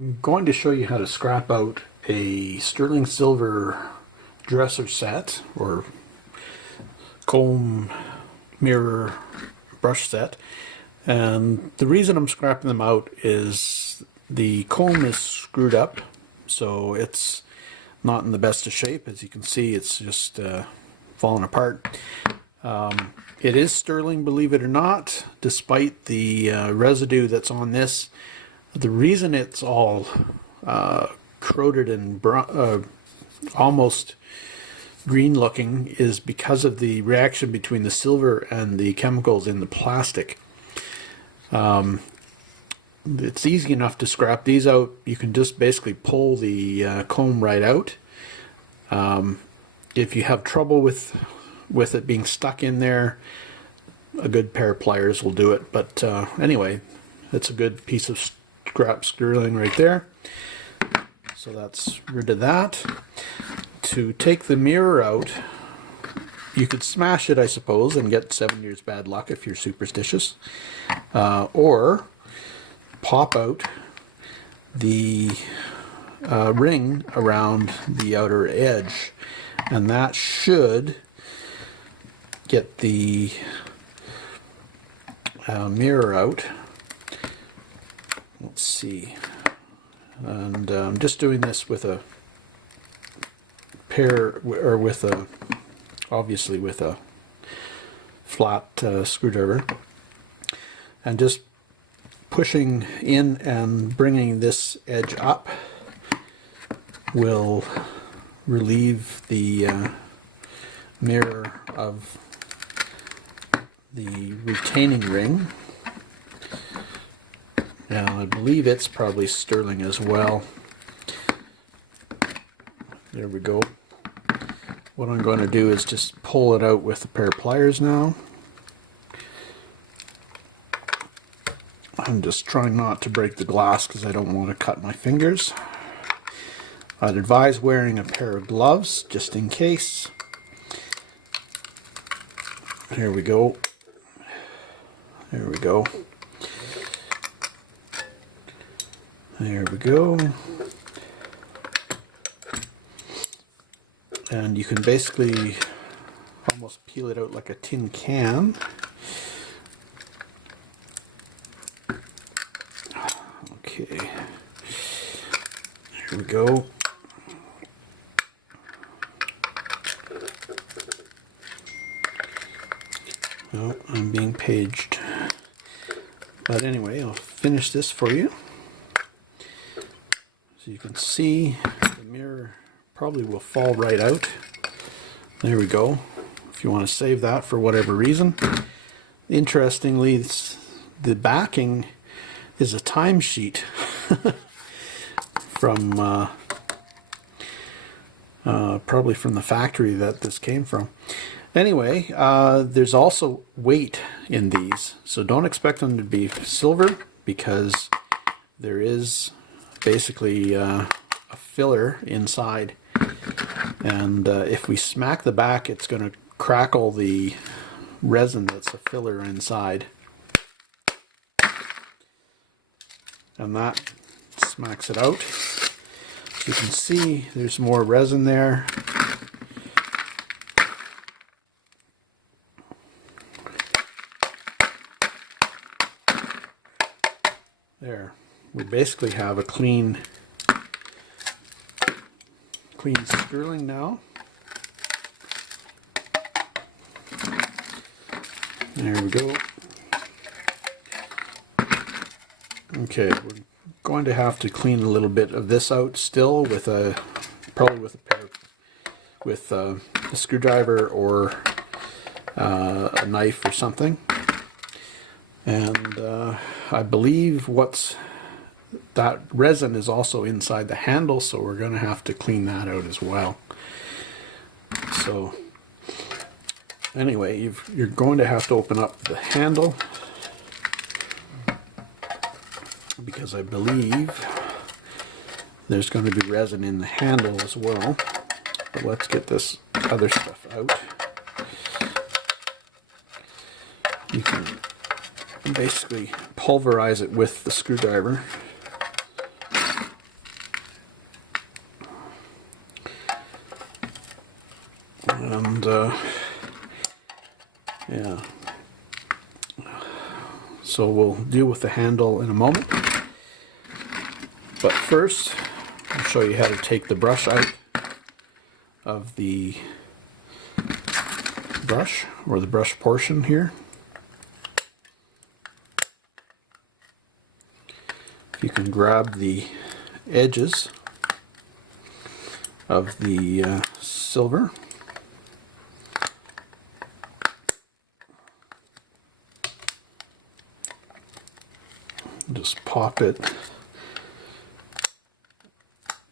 I'm going to show you how to scrap out a sterling silver dresser set or comb mirror brush set. And the reason I'm scrapping them out is the comb is screwed up, so it's not in the best of shape. As you can see, it's just falling apart. It is sterling, believe it or not, despite the residue that's on this. The reason it's all corroded and almost green looking is because of the reaction between the silver and the chemicals in the plastic. It's easy enough to scrap these out. You can just basically pull the comb right out. If you have trouble with it being stuck in there, a good pair of pliers will do it. But anyway, it's a good piece of scrap sterling right there. So that's rid of that. To take the mirror out, you could smash it, I suppose, and get 7 years bad luck if you're superstitious. Or pop out the ring around the outer edge, and that should get the mirror out. Let's see. And I'm just doing this with a pair, or with a, obviously with a flat screwdriver, and just pushing in and bringing this edge up will relieve the mirror of the retaining ring. Now I believe it's probably sterling as well. There we go. What I'm going to do is just pull it out with a pair of pliers now. I'm just trying not to break the glass because I don't want to cut my fingers. I'd advise wearing a pair of gloves just in case. Here we go. There we go. There we go. And you can basically almost peel it out like a tin can. Okay. Here we go. Oh, I'm being paged. But anyway, I'll finish this for you. So you can see the mirror probably will fall right out. There we go. If you want to save that for whatever reason. Interestingly, the backing is a timesheet from probably from the factory that this came from. Anyway, there's also weight in these, so don't expect them to be silver, because there is basically a filler inside, and if we smack the back, it's going to crackle the resin that's a filler inside, and that smacks it out. So you can see there's more resin there. There, we basically have a clean sterling now. There we go. Okay, we're going to have to clean a little bit of this out still with probably with a pair, with a screwdriver or a knife or something. And I believe that resin is also inside the handle, so we're going to have to clean that out as well. So anyway, you're going to have to open up the handle, because I believe there's going to be resin in the handle as well. But let's get this other stuff out. You can basically pulverize it with the screwdriver. And yeah, so we'll deal with the handle in a moment, but first I'll show you how to take the brush out of the brush, or the brush portion here. You can grab the edges of the silver, just pop it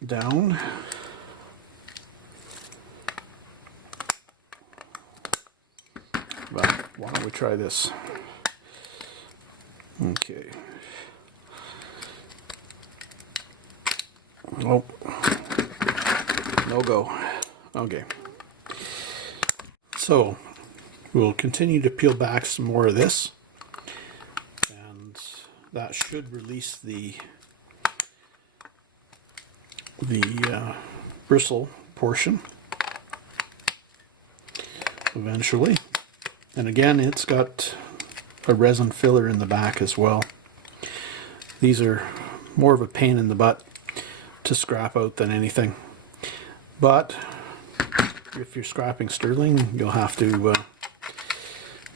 down. Well, why don't we try this? Okay. Oh, no go. Okay. So we'll continue to peel back some more of this, and that should release the bristle portion eventually. And again, it's got a resin filler in the back as well. These are more of a pain in the butt to scrap out than anything, but if you're scrapping sterling, you'll have to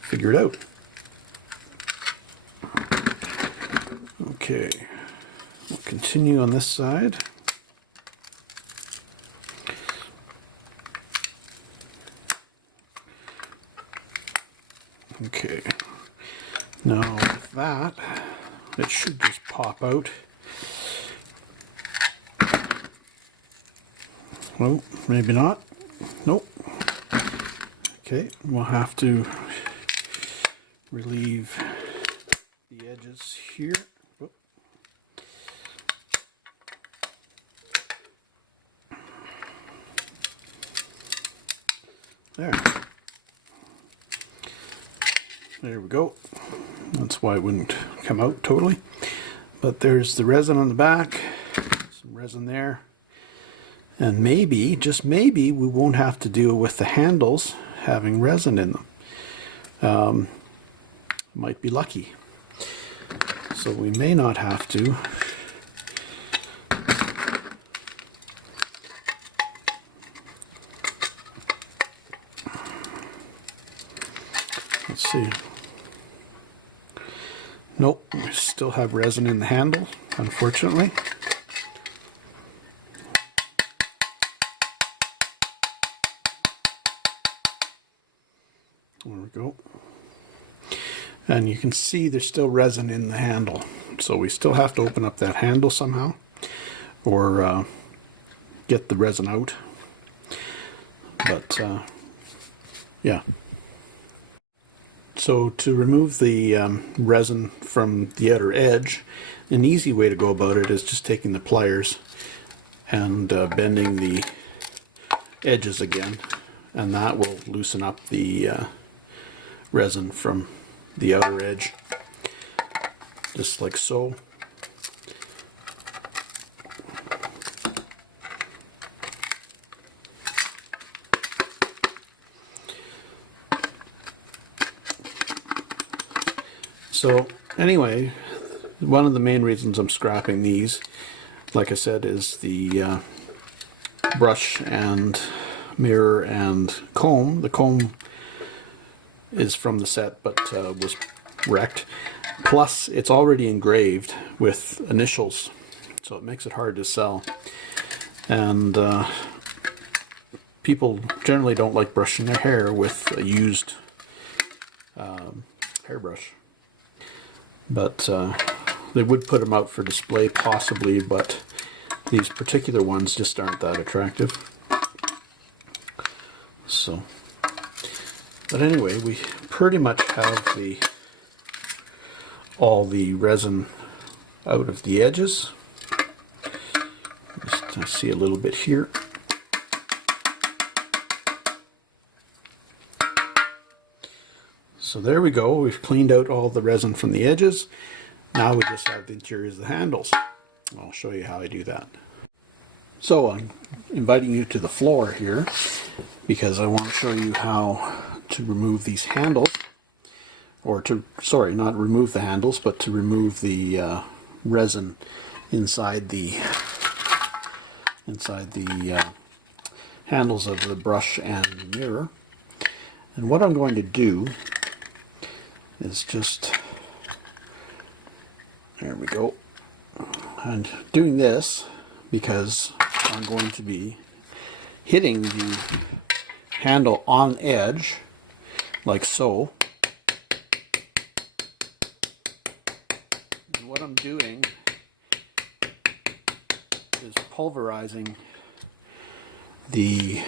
figure it out. Okay, we'll continue on this side. Okay, now with that, it should just pop out. Well, maybe not. Nope. Okay, we'll have to relieve the edges here. Whoop. There. There we go. That's why it wouldn't come out totally. But there's the resin on the back, some resin there. And maybe, just maybe, we won't have to deal with the handles having resin in them. Might be lucky. So we may not have to. Let's see. Nope, we still have resin in the handle, unfortunately. There we go. And you can see there's still resin in the handle. So we still have to open up that handle somehow, or get the resin out. But yeah. So to remove the resin from the outer edge, an easy way to go about it is just taking the pliers and bending the edges again, and that will loosen up the resin from the outer edge, just like so. So anyway, one of the main reasons I'm scrapping these, like I said, is the brush and mirror and comb. The comb is from the set, but was wrecked. Plus, it's already engraved with initials, so it makes it hard to sell. And people generally don't like brushing their hair with a used hairbrush. But they would put them out for display possibly, but these particular ones just aren't that attractive. So, but anyway, we pretty much have all the resin out of the edges. Just see a little bit here. So there we go, we've cleaned out all the resin from the edges. Now we just have the interiors of the handles. I'll show you how I do that. So I'm inviting you to the floor here. because I want to show you how to remove these handles, or to, sorry, not remove the handles, but to remove the resin inside the handles of the brush and mirror. And what I'm going to do is just, there we go, and doing this because I'm going to be hitting the handle on edge like so. And what I'm doing is pulverizing the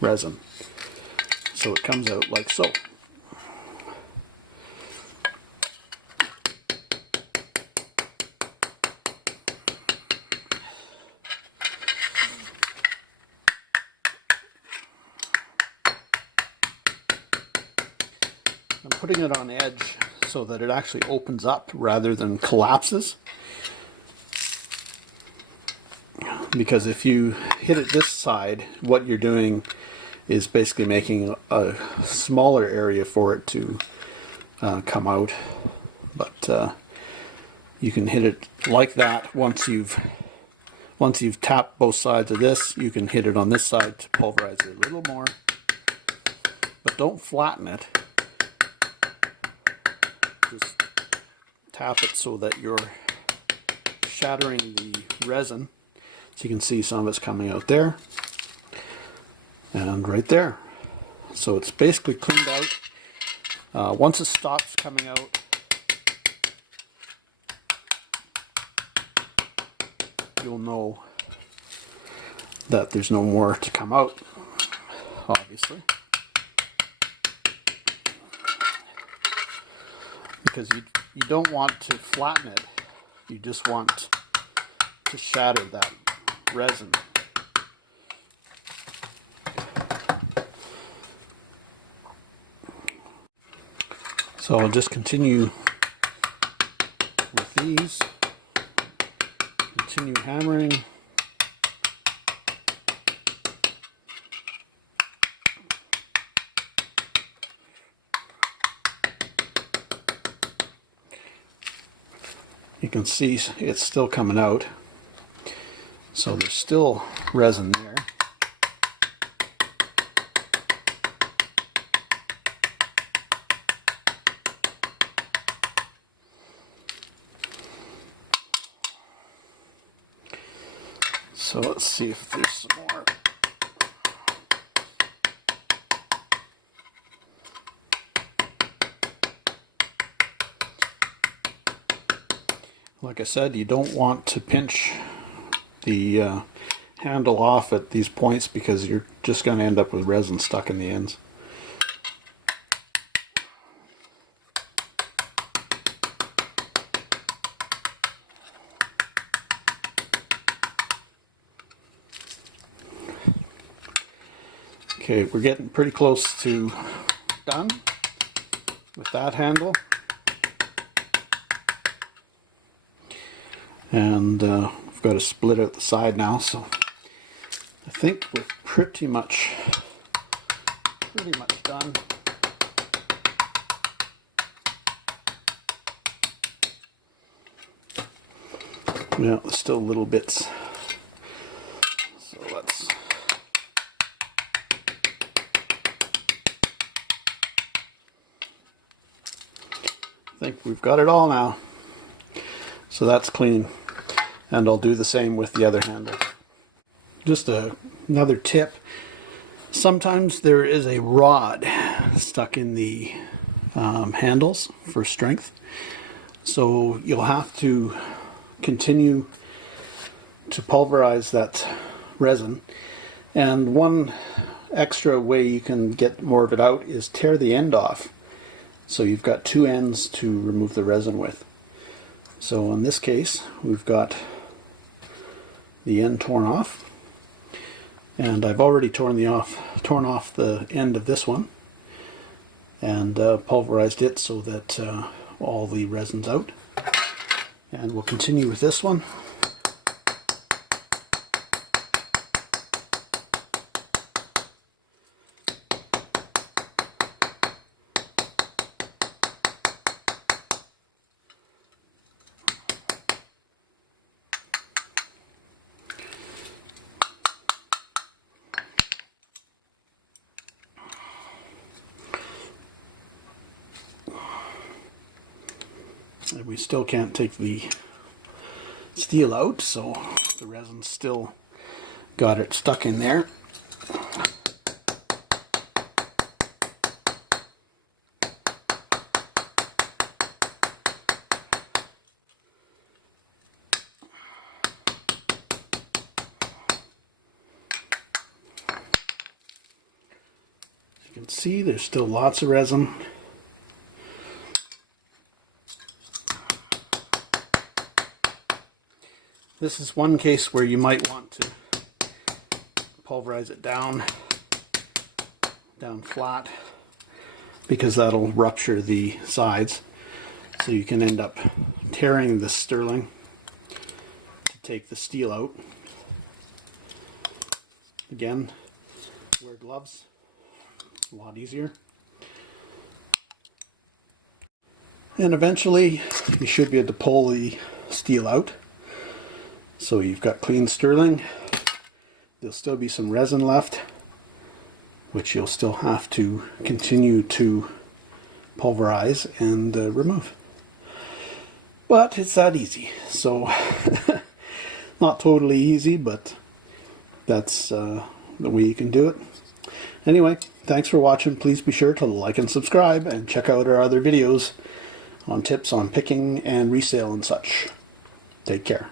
resin so it comes out like so. I'm putting it on edge so that it actually opens up rather than collapses. Because if you hit it this side, what you're doing is basically making a smaller area for it to come out. But you can hit it like that. Once you've tapped both sides of this, you can hit it on this side to pulverize it a little more. But don't flatten it. Just tap it so that you're shattering the resin. So you can see some of it's coming out there and right there. So it's basically cleaned out. Once it stops coming out, you'll know that there's no more to come out, obviously. Because you don't want to flatten it, you just want to shatter that resin. So I'll just continue with these, continue hammering. You can see it's still coming out, so there's still resin there. So let's see if there's some more. Like I said, you don't want to pinch the handle off at these points because you're just going to end up with resin stuck in the ends. Okay, we're getting pretty close to done with that handle. And we've got to split out the side now, so I think we're pretty much done. Yeah, there's still little bits. So let's I think we've got it all now. So that's clean. And I'll do the same with the other handle. Just another tip. Sometimes there is a rod stuck in the handles for strength. So you'll have to continue to pulverize that resin. And one extra way you can get more of it out is tear the end off. So you've got two ends to remove the resin with. So in this case, we've got the end torn off, and I've already torn off the end of this one and pulverized it so that all the resin's out. And we'll continue with this one. We still can't take the steel out, so the resin's still got it stuck in there. You can see there's still lots of resin. This is one case where you might want to pulverize it down flat, because that'll rupture the sides, so you can end up tearing the sterling to take the steel out. Again, wear gloves, a lot easier. And eventually you should be able to pull the steel out. So you've got clean sterling. There'll still be some resin left, which you'll still have to continue to pulverize and remove. But it's that easy. So not totally easy, but that's the way you can do it. Anyway, thanks for watching. Please be sure to like and subscribe, and check out our other videos on tips on picking and resale and such. Take care.